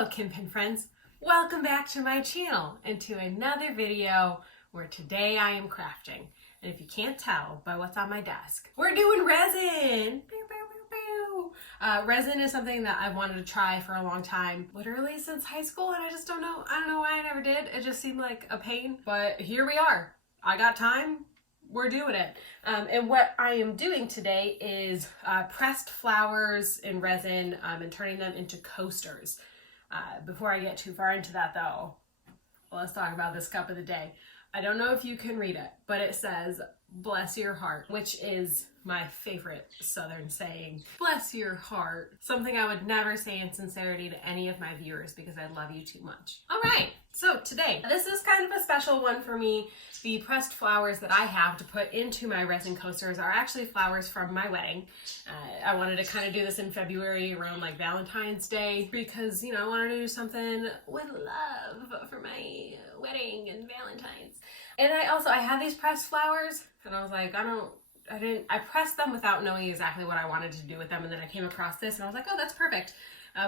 Hello Kinpin friends, welcome back to my channel and to another video where today I am crafting. And if you can't tell by what's on my desk, we're doing resin! Pew, pew, pew, pew. Resin is something that I've wanted to try for a long time, literally since high school, and I don't know why I never did. It just seemed like a pain, but here we are. I got time. We're doing it. And what I am doing today is pressed flowers in resin and turning them into coasters. Before I get too far into that though, let's talk about this cup of the day. I don't know if you can read it, but it says, "Bless your heart," which is my favorite Southern saying. Bless your heart. Something I would never say in sincerity to any of my viewers because I love you too much. All right, so today, this is kind of a special one for me. The pressed flowers that I have to put into my resin coasters are actually flowers from my wedding. I wanted to kind of do this in February around like Valentine's Day because, you know, I wanted to do something with love for my wedding and Valentine's. And I had these pressed flowers and I was like, I pressed them without knowing exactly what I wanted to do with them, and then I came across this and I was like, oh, that's perfect.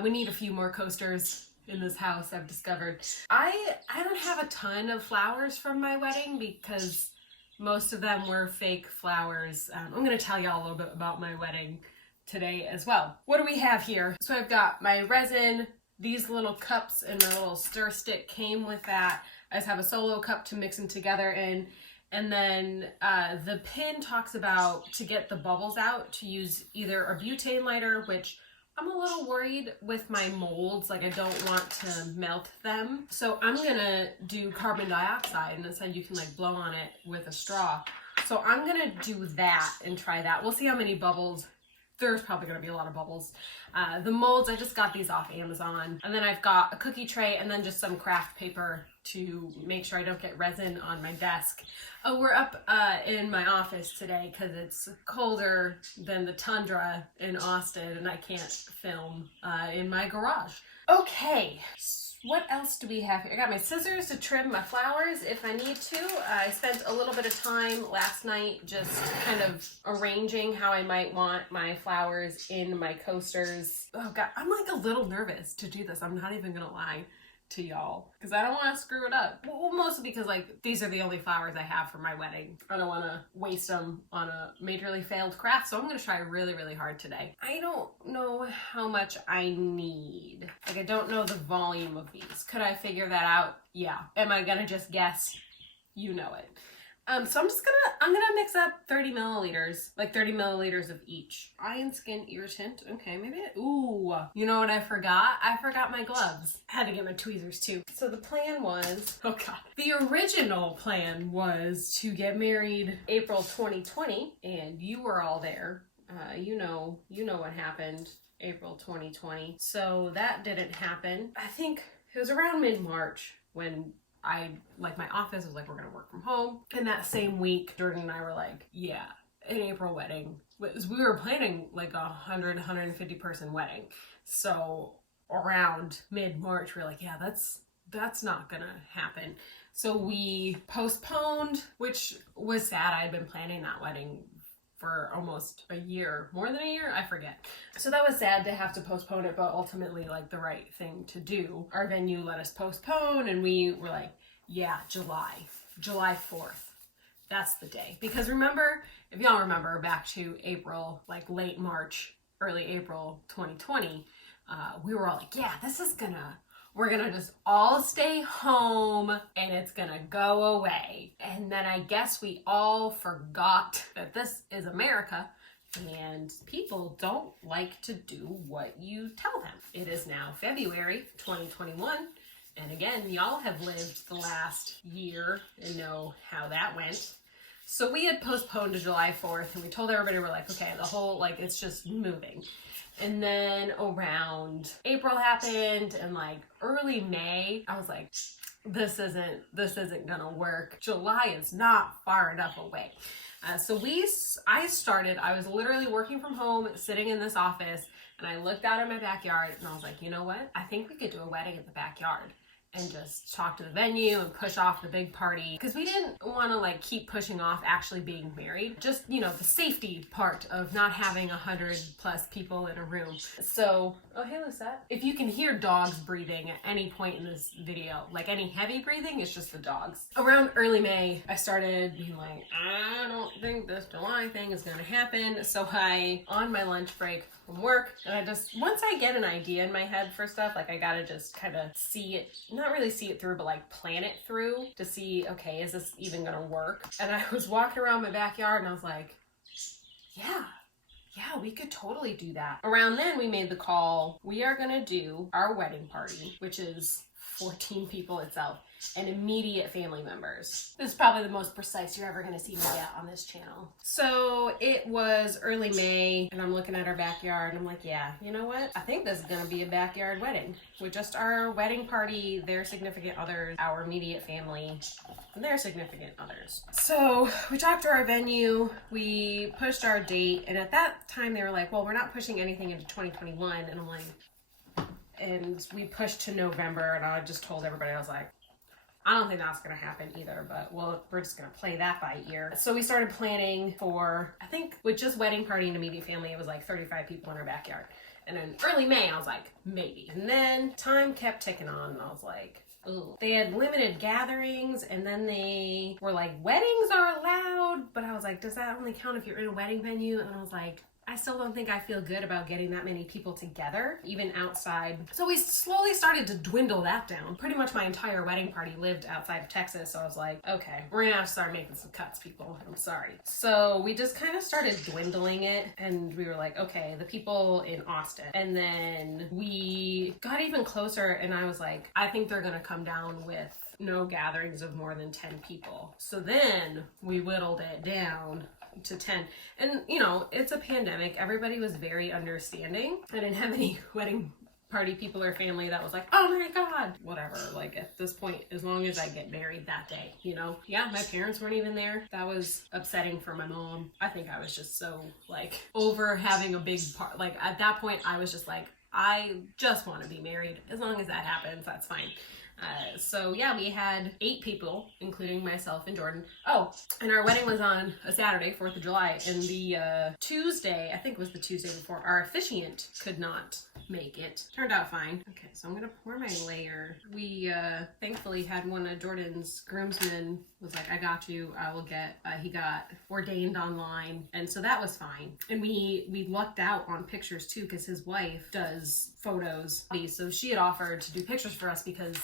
We need a few more coasters in this house, I've discovered. I don't have a ton of flowers from my wedding because most of them were fake flowers. I'm going to tell y'all a little bit about my wedding today as well. What do we have here? So I've got my resin, these little cups, and my little stir stick came with that. I just have a solo cup to mix them together in. And then the pin talks about, to get the bubbles out, to use either a butane lighter, which I'm a little worried with my molds, like I don't want to melt them. So I'm gonna do carbon dioxide, and instead you can like blow on it with a straw. So I'm gonna do that and try that. We'll see how many bubbles. There's probably gonna be a lot of bubbles. The molds, I just got these off Amazon. And then I've got a cookie tray and then just some craft paper to make sure I don't get resin on my desk. Oh, we're up in my office today because it's colder than the tundra in Austin and I can't film in my garage. Okay, what else do we have here? I got my scissors to trim my flowers if I need to. I spent a little bit of time last night just kind of arranging how I might want my flowers in my coasters. Oh God, I'm like a little nervous to do this. I'm not even gonna lie to y'all because I don't want to screw it up. Well, mostly because like these are the only flowers I have for my wedding. I don't want to waste them on a majorly failed craft, so I'm going to try really, really hard today. I don't know how much I need. Like I don't know the volume of these. Could I figure that out? Yeah. Am I going to just guess? You know it. So I'm gonna mix up 30 milliliters, like 30 milliliters of each. Eye and skin irritant. Okay, maybe ooh, you know what I forgot? I forgot my gloves. I had to get my tweezers too. So the plan was, oh God. The original plan was to get married April 2020, and you were all there. You know what happened April 2020. So that didn't happen. I think it was around mid-March when my office was like, we're gonna work from home. And that same week, Jordan and I were like, yeah, an April wedding. We were planning like 150 person wedding. So around mid-March, we we're like, yeah, that's not gonna happen. So we postponed, which was sad. I'd been planning that wedding for almost a year, more than a year, I forget. So that was sad to have to postpone it, but ultimately like the right thing to do. Our venue let us postpone and we were like, yeah, July 4th. That's the day. Because remember, if y'all remember back to April, like late March, early April 2020, we were all like, yeah, we're gonna just all stay home and it's gonna go away. And then I guess we all forgot that this is America and people don't like to do what you tell them. It is now February 2021. And again, y'all have lived the last year and know how that went. So we had postponed to July 4th and we told everybody, we're like, okay, the whole, like, it's just moving. And then around April happened and like early May, I was like, this isn't gonna work. July is not far enough away. I was literally working from home, sitting in this office, and I looked out at my backyard and I was like, you know what? I think we could do a wedding in the backyard. and just talk to the venue and push off the big party, because we didn't want to like keep pushing off actually being married. Just, you know, the safety part of not having 100+ people in a room. So, oh hey Lucette. If you can hear dogs breathing at any point in this video, like any heavy breathing, it's just the dogs. Around early May, I started being like, I don't think this July thing is gonna happen. So on my lunch break from work, and I just, once I get an idea in my head for stuff, like I gotta just kind of see it, not really see it through, but like plan it through to see, okay, is this even gonna work? And I was walking around my backyard and I was like, yeah, we could totally do that. Around then we made the call, we are gonna do our wedding party, which is 14 people itself, and immediate family members. This is probably the most precise you're ever going to see me get on this channel. So it was early May, and I'm looking at our backyard, and I'm like, yeah, you know what? I think this is going to be a backyard wedding with just our wedding party, their significant others, our immediate family, and their significant others. So we talked to our venue, we pushed our date, and at that time they were like, well, we're not pushing anything into 2021, and I'm like, and we pushed to November, and I just told everybody, I was like, I don't think that's going to happen either, but well, we're just going to play that by ear. So we started planning for, I think with just wedding party and immediate family, it was like 35 people in our backyard. And in early May, I was like, maybe. And then time kept ticking on, and I was like, ooh. They had limited gatherings, and then they were like, weddings are allowed, but I was like, does that only count if you're in a wedding venue? And I was like, I still don't think I feel good about getting that many people together, even outside. So we slowly started to dwindle that down. Pretty much my entire wedding party lived outside of Texas, so I was like, okay, we're gonna have to start making some cuts, people. I'm sorry. So we just kind of started dwindling it, and we were like, okay, the people in Austin. And then we got even closer, and I was like, I think they're gonna come down with no gatherings of more than 10 people. So then we whittled it down to 10. And you know, it's a pandemic. Everybody was very understanding. I didn't have any wedding party people or family that was like, oh my God, whatever. Like at this point, as long as I get married that day, you know? Yeah, my parents weren't even there. That was upsetting for my mom. I think I was just so like over having a big part. Like at that point, I was just like, I just want to be married. As long as that happens, that's fine. So yeah, we had 8 people, including myself and Jordan. Oh, and our wedding was on a Saturday, 4th of July, and the Tuesday, I think it was the Tuesday before, our officiant could not make it. Turned out fine. Okay, so I'm gonna pour my layer. We thankfully had one of Jordan's groomsmen was like, I got you, I will get, he got ordained online, and so that was fine. And we lucked out on pictures too, because his wife does photos, so she had offered to do pictures for us because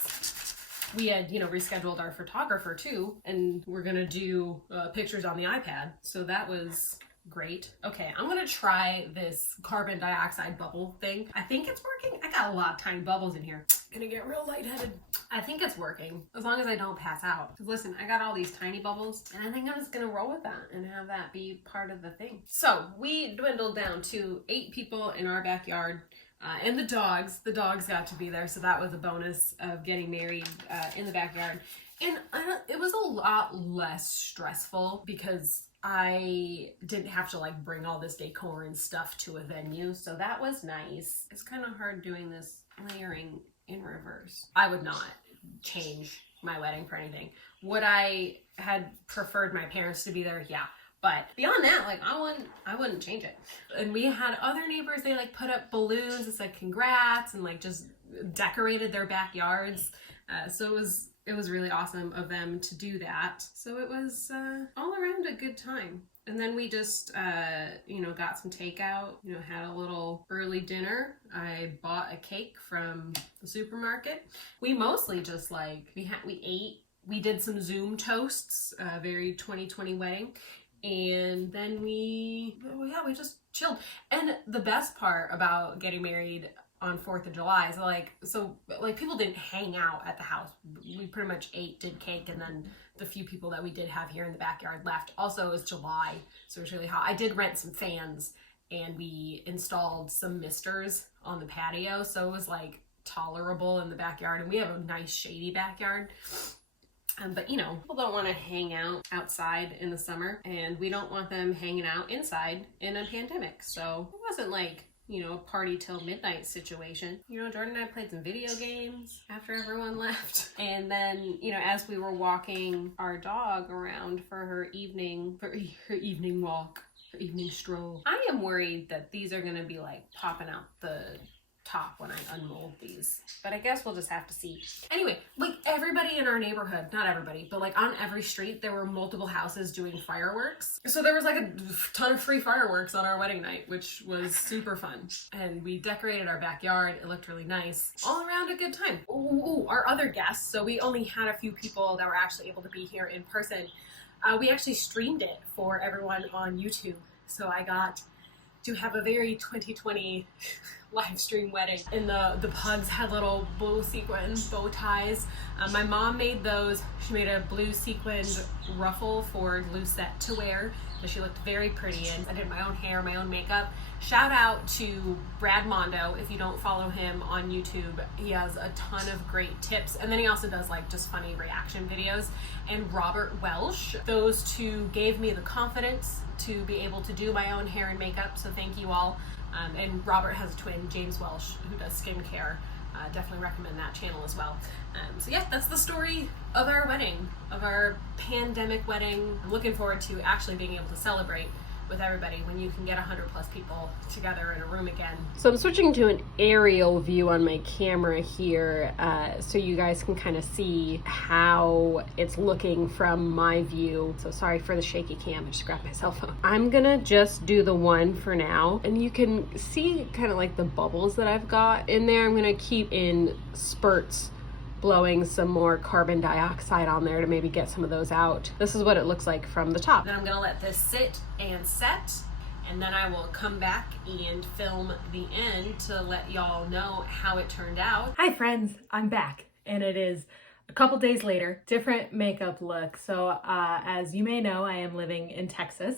we had, you know, rescheduled our photographer too, and we're gonna do pictures on the iPad, so that was great. Okay, I'm gonna try this carbon dioxide bubble thing. I think it's working. I got a lot of tiny bubbles in here. Gonna get real lightheaded. I think it's working, as long as I don't pass out. Listen, I got all these tiny bubbles, and I think I'm just gonna roll with that and have that be part of the thing. So we dwindled down to 8 people in our backyard. And the dogs got to be there, so that was a bonus of getting married in the backyard. And it was a lot less stressful because I didn't have to like bring all this decor and stuff to a venue, so that was nice. It's kind of hard doing this layering in reverse. I would not change my wedding for anything. Would I had preferred my parents to be there? Yeah. But beyond that, like I wouldn't change it. And we had other neighbors, they like put up balloons that said congrats and like just decorated their backyards. So it was really awesome of them to do that. So it was all around a good time. And then we just, you know, got some takeout, you know, had a little early dinner. I bought a cake from the supermarket. We mostly just like, we ate, we did some Zoom toasts, very 2020 wedding. And then we just chilled. And the best part about getting married on 4th of July is like people didn't hang out at the house. We pretty much ate, did cake, and then the few people that we did have here in the backyard left. Also, it was July, so it was really hot. I did rent some fans, and we installed some misters on the patio, so it was like tolerable in the backyard. And we have a nice shady backyard. But you know, people don't want to hang out outside in the summer, and we don't want them hanging out inside in a pandemic. So it wasn't like you know, a party till midnight situation. You know, Jordan and I played some video games after everyone left. And then, you know, as we were walking our dog around for her evening walk, her evening stroll, I am worried that these are gonna be like popping out the top when I unmold these, but I guess we'll just have to see. Anyway, like everybody in our neighborhood, not everybody, but like on every street there were multiple houses doing fireworks, so there was like a ton of free fireworks on our wedding night, which was super fun. And we decorated our backyard. It looked really nice. All around a good time. Ooh, our other guests, so we only had a few people that were actually able to be here in person. We actually streamed it for everyone on YouTube, so I got to have a very 2020 live stream wedding. And the pugs had little blue sequin bow ties. My mom made those. She made a blue sequined ruffle for Lucette to wear, so she looked very pretty. And I did my own hair, my own makeup. Shout out to Brad Mondo. If you don't follow him on YouTube, he has a ton of great tips. And then he also does like just funny reaction videos. And Robert Welsh. Those two gave me the confidence to be able to do my own hair and makeup, so thank you all. And Robert has a twin, James Welsh, who does skincare. Definitely recommend that channel as well. So yeah, that's the story of our wedding, of our pandemic wedding. I'm looking forward to actually being able to celebrate with everybody when you can get 100+ people together in a room again. So I'm switching to an aerial view on my camera here, so you guys can kind of see how it's looking from my view. So sorry for the shaky cam, I just grabbed my cell phone. I'm gonna just do the one for now, and you can see kind of like the bubbles that I've got in there. I'm gonna keep in spurts blowing some more carbon dioxide on there to maybe get some of those out. This is what it looks like from the top. Then I'm gonna let this sit and set, and then I will come back and film the end to let y'all know how it turned out. Hi friends, I'm back, and it is a couple days later, different makeup look. So as you may know, I am living in Texas,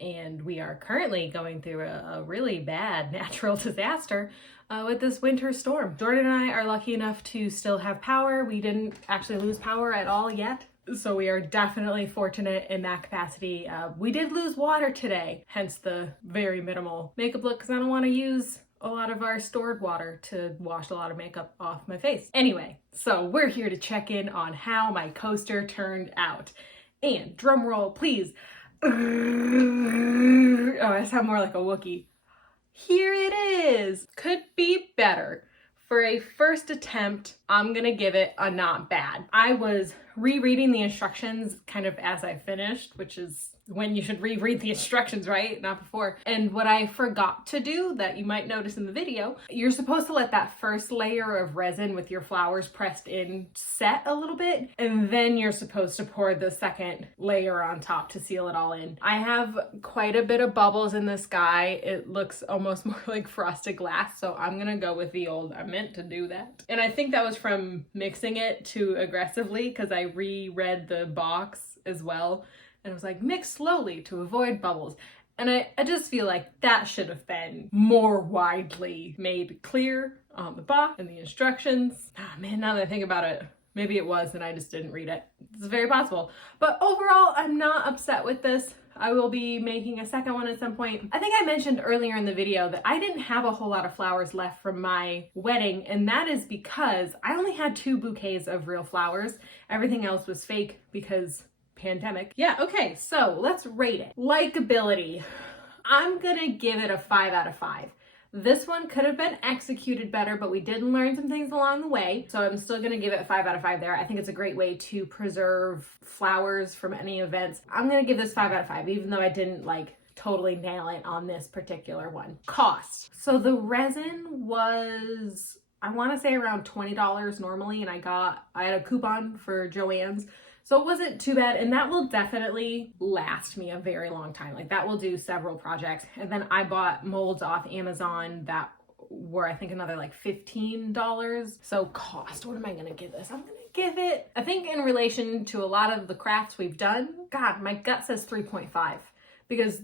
and we are currently going through a really bad natural disaster with this winter storm. Jordan and I are lucky enough to still have power. We didn't actually lose power at all yet, so we are definitely fortunate in that capacity. We did lose water today, hence the very minimal makeup look, because I don't want to use a lot of our stored water to wash a lot of makeup off my face. Anyway, so we're here to check in on how my coaster turned out. And drum roll, please. Oh, I sound more like a Wookiee. Here it is. Could be better. For a first attempt, I'm gonna give it a not bad. I was rereading the instructions kind of as I finished, which is when you should reread the instructions, right? Not before. And what I forgot to do that you might notice in the video, you're supposed to let that first layer of resin with your flowers pressed in set a little bit, and then you're supposed to pour the second layer on top to seal it all in. I have quite a bit of bubbles in this guy. It looks almost more like frosted glass, so I'm gonna go with the old, I meant to do that. And I think that was from mixing it too aggressively, because I reread the box as well. And it was like, mix slowly to avoid bubbles. And I just feel like that should have been more widely made clear on the box and the instructions. Ah, man, now that I think about it, maybe it was and I just didn't read it. It's very possible. But overall, I'm not upset with this. I will be making a second one at some point. I think I mentioned earlier in the video that I didn't have a whole lot of flowers left from my wedding, and that is because I only had 2 bouquets of real flowers. Everything else was fake because pandemic. Yeah, okay, so let's rate it. Likability. I'm gonna give it a 5 out of 5. This one could have been executed better, but we did learn some things along the way. So I'm still gonna give it 5 out of 5 there. I think it's a great way to preserve flowers from any events. I'm gonna give this 5 out of 5, even though I didn't like totally nail it on this particular one. Cost. So the resin was, I wanna say around $20 normally, and I had a coupon for Joann's. So it wasn't too bad, and that will definitely last me a very long time. Like that will do several projects. And then I bought molds off Amazon that were, I think, another like $15. So cost, what am I gonna give this? I'm gonna give it, I think in relation to a lot of the crafts we've done, God, my gut says 3.5. Because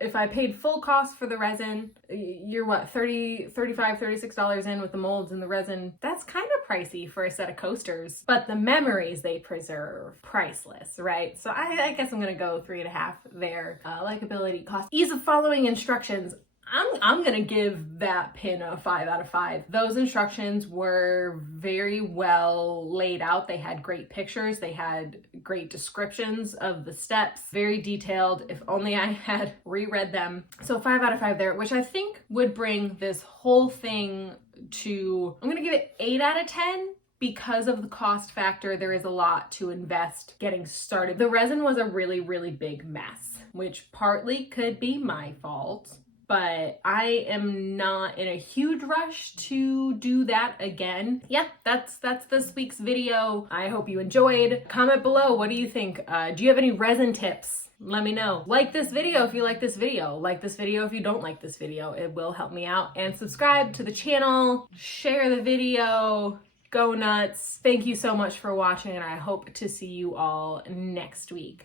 if I paid full cost for the resin, you're what, $35, $36 in with the molds and the resin. That's kind of pricey for a set of coasters, but the memories they preserve, priceless, right? So I guess I'm gonna go 3.5 there. Likability, cost, ease of following instructions. I'm gonna give that pin a 5 out of 5. Those instructions were very well laid out. They had great pictures. They had great descriptions of the steps, very detailed. If only I had reread them. So 5 out of 5 there, which I think would bring this whole thing to, I'm gonna give it 8 out of 10. Because of the cost factor, there is a lot to invest getting started. The resin was a really, really big mess, which partly could be my fault, but I am not in a huge rush to do that again. Yeah, that's this week's video. I hope you enjoyed. Comment below, what do you think? Do you have any resin tips? Let me know. Like this video if you like this video. Like this video if you don't like this video. It will help me out. And subscribe to the channel. Share the video. Go nuts. Thank you so much for watching, and I hope to see you all next week.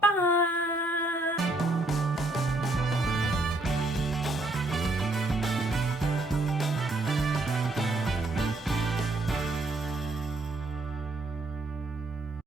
Bye.